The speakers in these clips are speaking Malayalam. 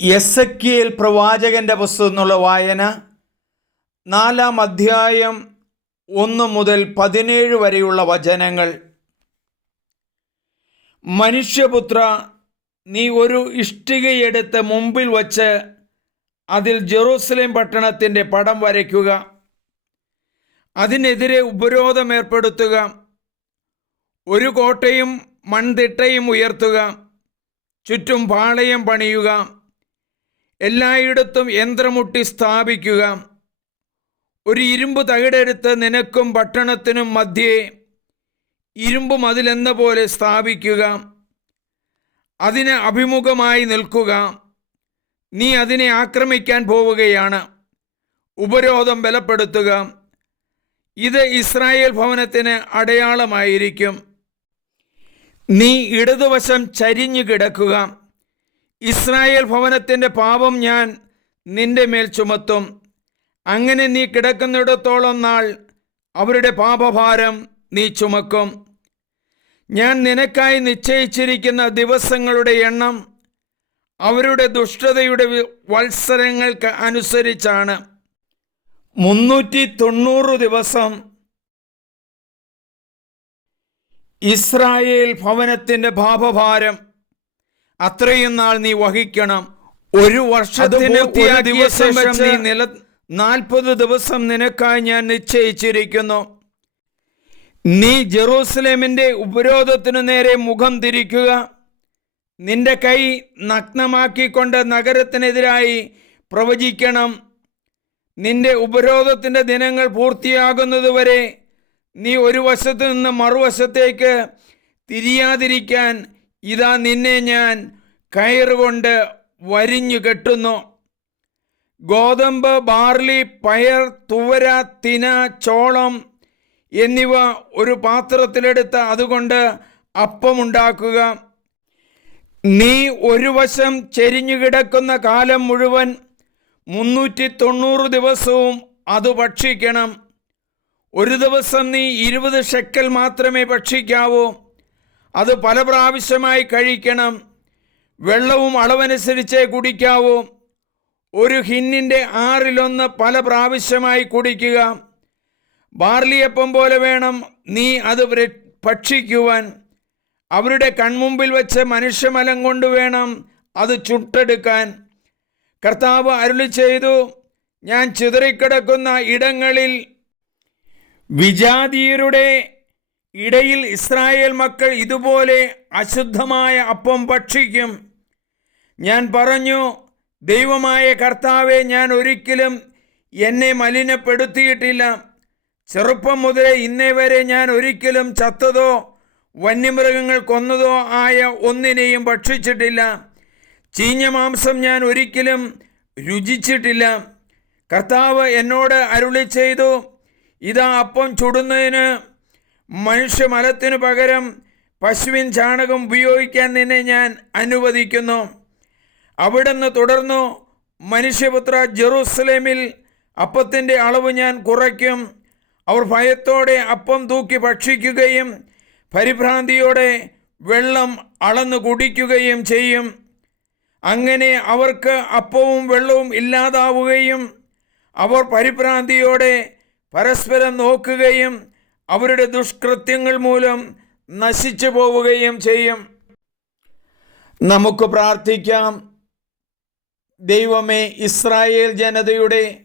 എസ് എ പ്രവാചകന്റെ പുസ്തകം എന്നുള്ള വായന നാലാം അധ്യായം ഒന്ന് മുതൽ പതിനേഴ് വരെയുള്ള വചനങ്ങൾ. മനുഷ്യപുത്ര നീ ഒരു ഇഷ്ടികയെടുത്ത് മുമ്പിൽ വച്ച് അതിൽ ജെറൂസലേം പട്ടണത്തിന്റെ പടം വരയ്ക്കുക. അതിനെതിരെ ഉപരോധം ഏർപ്പെടുത്തുക. ഒരു കോട്ടയും മൺതിട്ടയും ഉയർത്തുക. ചുറ്റും പാളയം പണിയുക. എല്ലായിടത്തും യന്ത്രമുട്ടി സ്ഥാപിക്കുക. ഒരു ഇരുമ്പ് തകിടെടുത്ത് നിനക്കും പട്ടണത്തിനും മധ്യേ ഇരുമ്പ് മതിലെന്ന പോലെ സ്ഥാപിക്കുക. അതിന് അഭിമുഖമായി നിൽക്കുക. നീ അതിനെ ആക്രമിക്കാൻ പോവുകയാണ്. ഉപരോധം ബലപ്പെടുത്തുക. ഇത് ഇസ്രായേൽ ഭവനത്തിന് അടയാളമായിരിക്കും. നീ ഇടതുവശം ചരിഞ്ഞു കിടക്കുക. ഇസ്രായേൽ ഭവനത്തിന്റെ പാപം ഞാൻ നിന്റെ മേൽ ചുമത്തും. അങ്ങനെ നീ കിടക്കുന്നിടത്തോളം നാൾ അവരുടെ പാപഭാരം നീ ചുമക്കും. ഞാൻ നിനക്കായി നിശ്ചയിച്ചിരിക്കുന്ന ദിവസങ്ങളുടെ എണ്ണം അവരുടെ ദുഷ്ടതയുടെ വത്സരങ്ങൾക്ക് അനുസരിച്ചാണ്. മുന്നൂറ്റി തൊണ്ണൂറ് ദിവസം ഇസ്രായേൽ ഭവനത്തിന്റെ പാപഭാരം അത്രയും നാൾ നീ വഹിക്കണം. ഒരു വർഷത്തിന് ദിവസം വെച്ച് നീ നില നാൽപ്പത് ദിവസം നിനക്കായി ഞാൻ നിശ്ചയിച്ചിരിക്കുന്നു. നീ ജെറൂസലേമിന്റെ ഉപരോധത്തിനു നേരെ മുഖം തിരിക്കുക. നിന്റെ കൈ നഗ്നമാക്കിക്കൊണ്ട് നഗരത്തിനെതിരായി പ്രവചിക്കണം. നിന്റെ ഉപരോധത്തിന്റെ ദിനങ്ങൾ പൂർത്തിയാകുന്നതുവരെ നീ ഒരു വശത്തു നിന്ന് മറുവശത്തേക്ക് തിരിയാതിരിക്കാൻ ഇതാ നിന്നെ ഞാൻ കയറുകൊണ്ട് വരിഞ്ഞു കെട്ടുന്നു. ഗോതമ്പ് ബാർലി പയർ തുവര തിന ചോളം എന്നിവ ഒരു പാത്രത്തിലെടുത്ത് അതുകൊണ്ട് അപ്പമുണ്ടാക്കുക. നീ ഒരു വശം ചെരിഞ്ഞു കിടക്കുന്ന കാലം മുഴുവൻ മുന്നൂറ്റി തൊണ്ണൂറ് ദിവസവും അത് ഭക്ഷിക്കണം. ഒരു ദിവസം നീ ഇരുപത് ഷെക്കൽ മാത്രമേ ഭക്ഷിക്കാവൂ. അത് പല പ്രാവശ്യമായി കഴിക്കണം. വെള്ളവും അളവനുസരിച്ചേ കുടിക്കാവൂ. ഒരു ഹിന്നിന്റെ ആറിലൊന്ന് പല പ്രാവശ്യമായി കുടിക്കുക. ബാർലിയപ്പം പോലെ വേണം നീ അത് ഭക്ഷിക്കുവാൻ. അവരുടെ കൺമുമ്പിൽ വെച്ച് മനുഷ്യമലം കൊണ്ട് വേണം അത് ചുട്ടെടുക്കാൻ. കർത്താവ് അരുളി ചെയ്തു ഞാൻ ചിതറിക്കിടക്കുന്ന ഇടങ്ങളിൽ വിജാതീയരുടെ ഇടയിൽ ഇസ്രായേൽ മക്കൾ ഇതുപോലെ അശുദ്ധമായ അപ്പം ഭക്ഷിക്കും. ഞാൻ പറഞ്ഞു ദൈവമായ കർത്താവെ ഞാൻ ഒരിക്കലും എന്നെ മലിനപ്പെടുത്തിയിട്ടില്ല. ചെറുപ്പം മുതലേ ഇന്നേ വരെ ഞാൻ ഒരിക്കലും ചത്തതോ വന്യമൃഗങ്ങൾ കൊന്നതോ ആയ ഒന്നിനെയും ഭക്ഷിച്ചിട്ടില്ല. ചീഞ്ഞ മാംസം ഞാൻ ഒരിക്കലും രുചിച്ചിട്ടില്ല. കർത്താവ് എന്നോട് അരുളി ചെയ്തു ഇതാ അപ്പം ചുടുന്നതിന് മനുഷ്യമലത്തിനു പകരം പശുവിൻ ചാണകം ഉപയോഗിക്കാൻ നിന്നെ ഞാൻ അനുവദിക്കുന്നു. അവിടുന്ന് തുടർന്നു മനുഷ്യപുത്ര ജെറൂസലേമിൽ അപ്പത്തിന്റെ അളവ് ഞാൻ കുറയ്ക്കും. അവർ ഭയത്തോടെ അപ്പം തൂക്കി ഭക്ഷിക്കുകയും പരിഭ്രാന്തിയോടെ വെള്ളം അളന്നു കുടിക്കുകയും ചെയ്യും. അങ്ങനെ അവർക്ക് അപ്പവും വെള്ളവും ഇല്ലാതാവുകയും അവർ പരിഭ്രാന്തിയോടെ പരസ്പരം നോക്കുകയും അവരുടെ ദുഷ്കൃത്യങ്ങൾ മൂലം നശിച്ചു പോവുകയും ചെയ്യും. നമുക്ക് പ്രാർത്ഥിക്കാം. ദൈവമേ ഇസ്രായേൽ ജനതയുടെ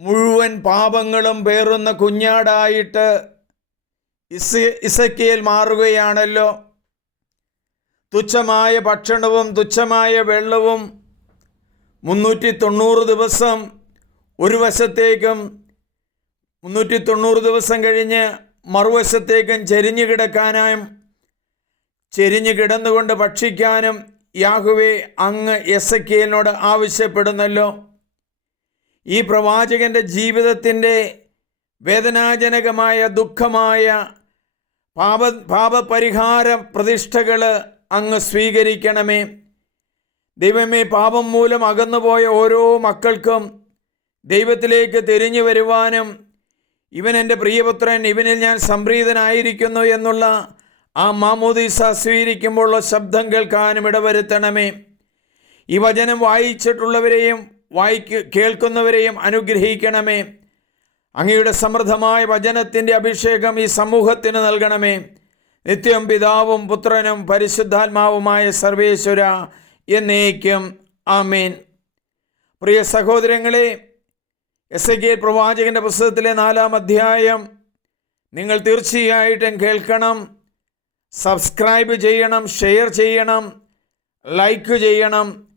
മുഴുവൻ പാപങ്ങളും പേറുന്ന കുഞ്ഞാടായിട്ട് ഇസ് ഇസക്കിയേൽ മാറുകയാണല്ലോ. തുച്ഛമായ ഭക്ഷണവും തുച്ഛമായ വെള്ളവും മുന്നൂറ്റി തൊണ്ണൂറ് ദിവസം ഒരു വശത്തേക്കും മുന്നൂറ്റി തൊണ്ണൂറ് ദിവസം കഴിഞ്ഞ് മറുവശത്തേക്കും ചെരിഞ്ഞു കിടക്കാനായും ചെരിഞ്ഞു കിടന്നുകൊണ്ട് ഭക്ഷിക്കാനും യാഹുവെ അങ്ങ് എസക്കിയലിനോട് ആവശ്യപ്പെടുന്നല്ലോ. ഈ പ്രവാചകന്റെ ജീവിതത്തിന്റെ വേദനാജനകമായ ദുഃഖമായ പാപ പാപപരിഹാര പ്രതിഷ്ഠകൾ അങ്ങ് സ്വീകരിക്കണമേ. ദൈവമേ പാപം മൂലം അകന്നുപോയ ഓരോ മക്കൾക്കും ദൈവത്തിലേക്ക് തിരിഞ്ഞു വരുവാനും ഇവൻ എന്റെ പ്രിയപുത്രൻ ഇവനിൽ ഞാൻ സംപ്രീതനായിരിക്കുന്നു എന്നുള്ള ആ മാമോദീസ സ്വീകരിക്കുമ്പോഴുള്ള ശബ്ദം കേൾക്കാനും ഇടവരുത്തണമേ. ഈ വചനം വായിച്ചിട്ടുള്ളവരെയും വായിക്ക് കേൾക്കുന്നവരെയും അനുഗ്രഹിക്കണമേ. അങ്ങയുടെ സമൃദ്ധമായ വചനത്തിന്റെ അഭിഷേകം ഈ സമൂഹത്തിന് നൽകണമേ. നിത്യം പിതാവും പുത്രനും പരിശുദ്ധാത്മാവുമായ സർവേശ്വര എന്നേക്കും ആമേൻ. പ്രിയ സഹോദരങ്ങളെ എസ് എ കെ പ്രവാചകന്റെ പുസ്തകത്തിലെ നാലാം അധ്യായം. നിങ്ങൾ തീർച്ചയായിട്ടും കേൾക്കണം സബ്സ്ക്രൈബ് ചെയ്യണം ഷെയർ ചെയ്യണം ലൈക്ക് ചെയ്യണം.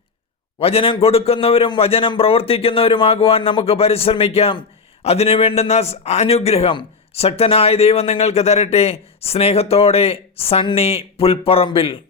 വചനം കൊടുക്കുന്നവരും വചനം പ്രവർത്തിക്കുന്നവരുമാകുവാൻ നമുക്ക് പരിശ്രമിക്കാം. അതിനു വേണ്ടുന്ന അനുഗ്രഹം ശക്തനായ ദൈവം നിങ്ങൾക്ക് തരട്ടെ. സ്നേഹത്തോടെ സണ്ണി പുൽപ്പറമ്പിൽ.